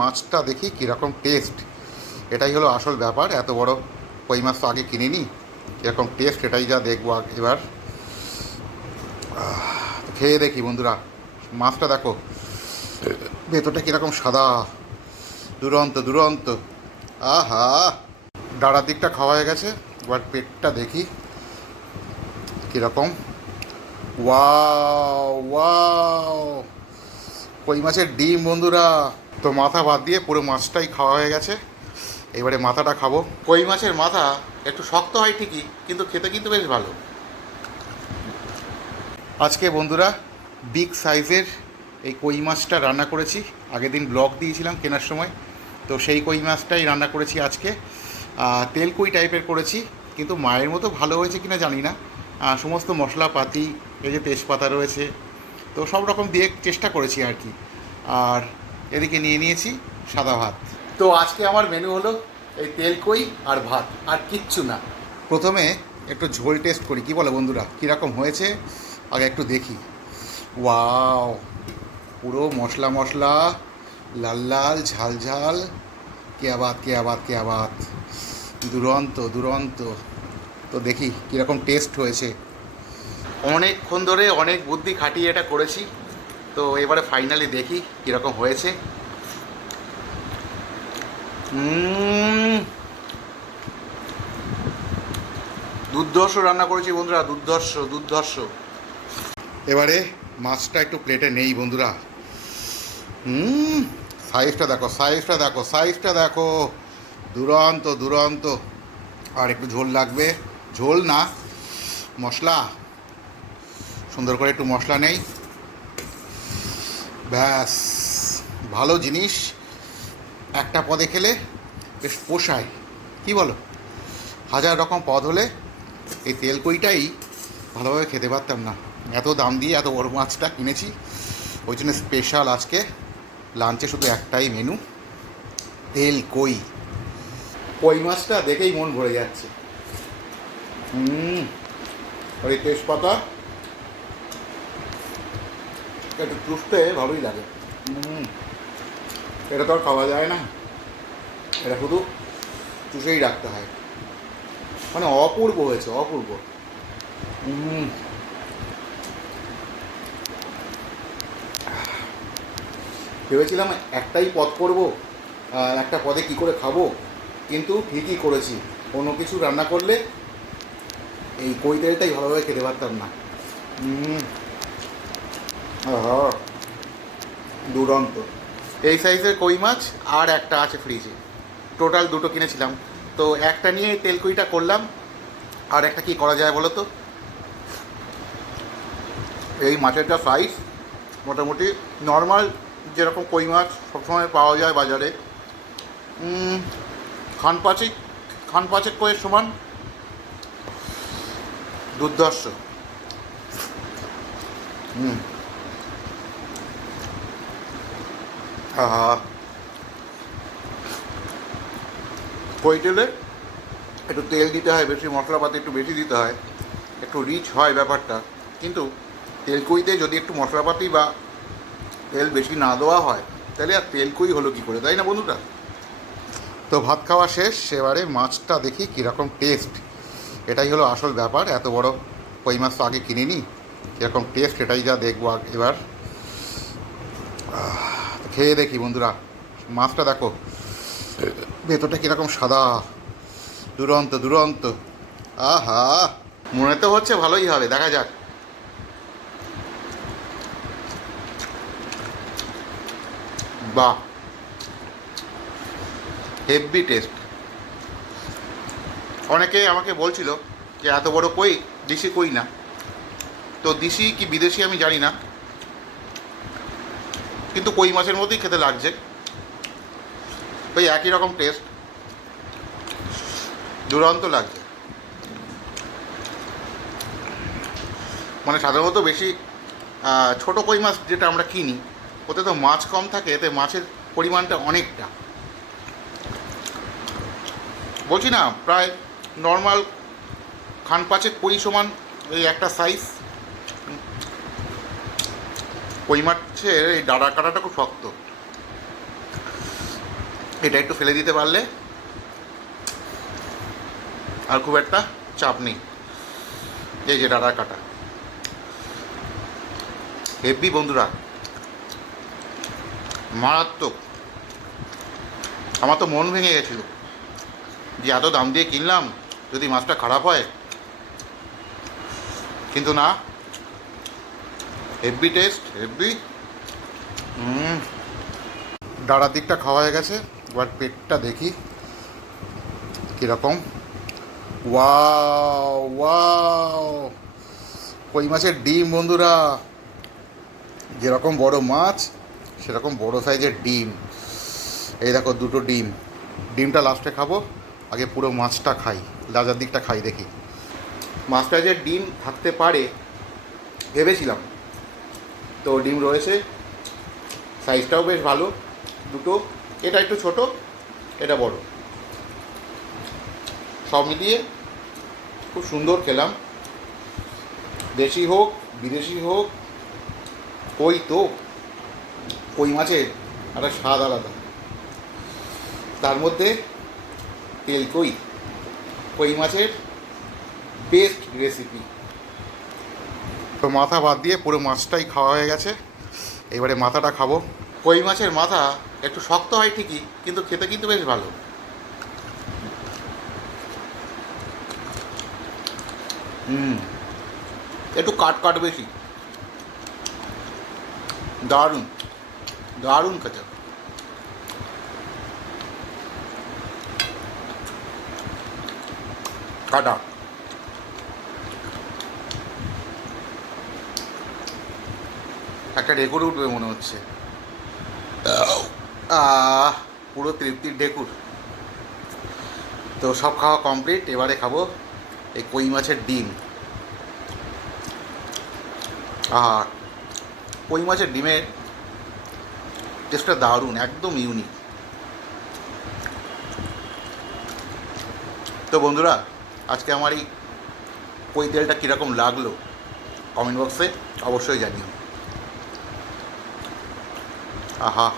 মাছটা দেখি কীরকম টেস্ট, এটাই হলো আসল ব্যাপার। এত বড় কই মাছ তো আগে কিনিনি, কীরকম টেস্ট এটাই যা দেখবো এবার। খেয়ে দেখি বন্ধুরা, মাছটা দেখো ভেতরটা কীরকম সাদা, দুরন্ত দুরন্ত। আহা, ডাড়ার দিকটা খাওয়া হয়ে গেছে, এবার পেটটা দেখি কীরকম। ওয়াও ওয়াও, কই মাছের ডিম বন্ধুরা। তো মাথা বাদ দিয়ে পুরো মাছটাই খাওয়া হয়ে গেছে, এবারে মাথাটা খাবো। কই মাছের মাথা একটু শক্ত হয় ঠিকই, কিন্তু খেতে কিন্তু বেশ ভালো। আজকে বন্ধুরা বিগ সাইজের এই কই মাছটা রান্না করেছি, আগের দিন ব্লগ দিয়েছিলাম কেনার সময়, তো সেই কই মাছটাই রান্না করেছি আজকে। তেল কই টাইপের করেছি, কিন্তু মায়ের মতো ভালো হয়েছে কিনা জানি না। সমস্ত মশলাপাতি, এই যে তেজপাতা রয়েছে, তো সব রকম দিয়ে চেষ্টা করেছি আর কি। আর এদিকে নিয়ে নিয়েছি সাদা ভাত। তো আজকে আমার মেনু হলো এই তেল কই আর ভাত, আর কিচ্ছু না। প্রথমে একটু ঝোল টেস্ট করি, কি বলো বন্ধুরা, কীরকম হয়েছে আগে একটু দেখি। ওয়াও, পুরো মশলা মশলা, লাল লাল ঝাল ঝাল, কে আবাদ কে আবাদ কে আবাদ, দুরন্ত দুরন্ত। তো দেখি কীরকম টেস্ট হয়েছে। অনেকক্ষণ ধরে অনেক বুদ্ধি খাটিয়ে এটা করেছি, তো এবারে ফাইনালি দেখি কীরকম হয়েছে। দুর্ধর্ষ রান্না করেছি বন্ধুরা, দুর্ধর্ষ দুর্ধর্ষ। এবারে মাছটা একটু প্লেটে নেই বন্ধুরা। সাইজটা দেখো, সাইজটা দেখো, সাইজটা দেখো, দুরন্ত দুরন্ত। আর একটু ঝোল লাগবে, ঝোল না মশলা, সুন্দর করে একটু মশলা নেই, ব্যাস। ভালো জিনিস একটা পদে খেলে বেশ পোষায়, কি বলো? হাজার রকম পদ হলে এই তেল কইটাই ভালোভাবে খেতে পারতাম না। এত দাম দিয়ে এত বড় মাছটা কিনেছি, ওই জন্য স্পেশাল আজকে লাঞ্চে শুধু একটাই মেনু, তেল কই। কই মাছটা দেখেই মন ভরে যাচ্ছে। আর এই তেজপাতা একটু চুষতে ভালোই লাগে। এটা তো আর খাওয়া যায় না, এটা শুধু চুষেই রাখতে হয়, মানে অপূর্ব হয়েছে, অপূর্ব। ভেবেছিলাম একটাই পদ করব, একটা পদে কি করে খাবো, কিন্তু ঠিকই করেছি। কোনো কিছু রান্না করলে এই কই তেলটাই ভালোভাবে খেতে পারতাম না। দুরন্ত। এই সাইজের কই মাছ আর একটা আছে ফ্রিজে, টোটাল দুটো কিনেছিলাম, তো একটা নিয়ে তেল কইটা করলাম। আর একটা কি করা যায় বলো তো? এই মাছের যা সাইজ, মোটামুটি নর্মাল যেরকম কই মাছ সবসময় পাওয়া যায় বাজারে, খান পাঁচেক কইয়ের সমান, দুর্ধর্ষ। কই তেলে একটু তেল দিতে হয় বেশি, মশলাপাতি একটু বেশি দিতে হয়, একটু রিচ হয় ব্যাপারটা। কিন্তু তেল কইতে যদি একটু মশলাপাতি বা তেল বেশি না দেওয়া হয়, তাহলে আর তেল কই হলো কী করে, তাই না বন্ধুরা? তো ভাত খাওয়া শেষ, এবারে মাছটা দেখি কীরকম টেস্ট, এটাই হলো আসল ব্যাপার। এত বড় কই মাছ তো আগে কিনিনি, কীরকম টেস্ট এটাই যা দেখবো এবার। খেয়ে দেখি বন্ধুরা, মাছটা দেখো ভেতরটা কীরকম সাদা, দুরন্ত দুরন্ত। আহা, মনে তো হচ্ছে ভালোই হবে, দেখা যাক। বাহ, হেভি টেস্ট। অনেকে আমাকে বলছিল যে এত বড় কই দেশি কই না, তো দেশি কি বিদেশি আমি জানি না, কিন্তু কই মাছের মতোই খেতে লাগছে, ওই একই রকম টেস্ট, দুরন্ত লাগছে। মানে সাধারণত বেশি ছোটো কই মাছ যেটা আমরা কিনি, ওতে তো মাছ কম থাকে, এতে মাছের পরিমাণটা অনেকটা, বলছি না, প্রায় নর্মাল খান পাঁচেক কই সমান এই একটা সাইজ। কই মাছের এই ডাঁড়া কাটাটা খুব শক্ত, এটা একটু ফেলে দিতে পারলে আর খুব একটা চাপ নেই। এই যে ডাঁড়া কাটা হেভি বন্ধুরা, মারাত্মক। আমার তো মন ভেঙে গেছিল যে এত দাম দিয়ে কিনলাম, যদি মাছটা খারাপ হয়, কিন্তু না, হেভি টেস্ট, হেভি। ডাঁড়ার দিকটা খাওয়া হয়ে গেছে, এবার পেটটা দেখি কীরকম। ওয়াও ওয়াও, কই মাছের ডিম বন্ধুরা, যেরকম বড় মাছ সেরকম বড় সাইজের ডিম। এই দেখো দুটো ডিম, ডিমটা লাস্টে খাবো, আগে পুরো মাছটা খাই, লাজার দিকটা খাই দেখি। মাছটা যে ডিম থাকতে পারে ভেবেছিলাম, তো ডিম রয়েছে, সাইজটাও বেশ ভালো দুটো, এটা একটু ছোট, এটা বড়, সব মিলিয়ে খুব সুন্দর খেলাম। দেশি হোক বিদেশি হোক, কই তো কই মাছের একটা স্বাদ আলাদা, তার মধ্যে তেল কই, কই মাছের বেস্ট রেসিপি। তো মাথা বাদ দিয়ে পুরো মাছটাই খাওয়া হয়ে গেছে, এবারে মাথাটা খাবো। কই মাছের মাথা একটু শক্ত হয় ঠিকই, কিন্তু খেতে কিন্তু বেশ ভালো। একটু কাট কাট বেশি, দারুণ দারুণ খেতে। কাটা একটা ঢেকুর উঠবে মনে হচ্ছে, পুরো তৃপ্তির ঢেকুর। তো সব খাওয়া কমপ্লিট, এবারে খাবো এই কই মাছের ডিম। কই মাছের ডিমের টেস্টটা দারুণ, একদম ইউনিক। তো বন্ধুরা, আজকে আমার এই কই তেলটা কীরকম লাগলো কমেন্ট বক্সে অবশ্যই জানিও। আহা।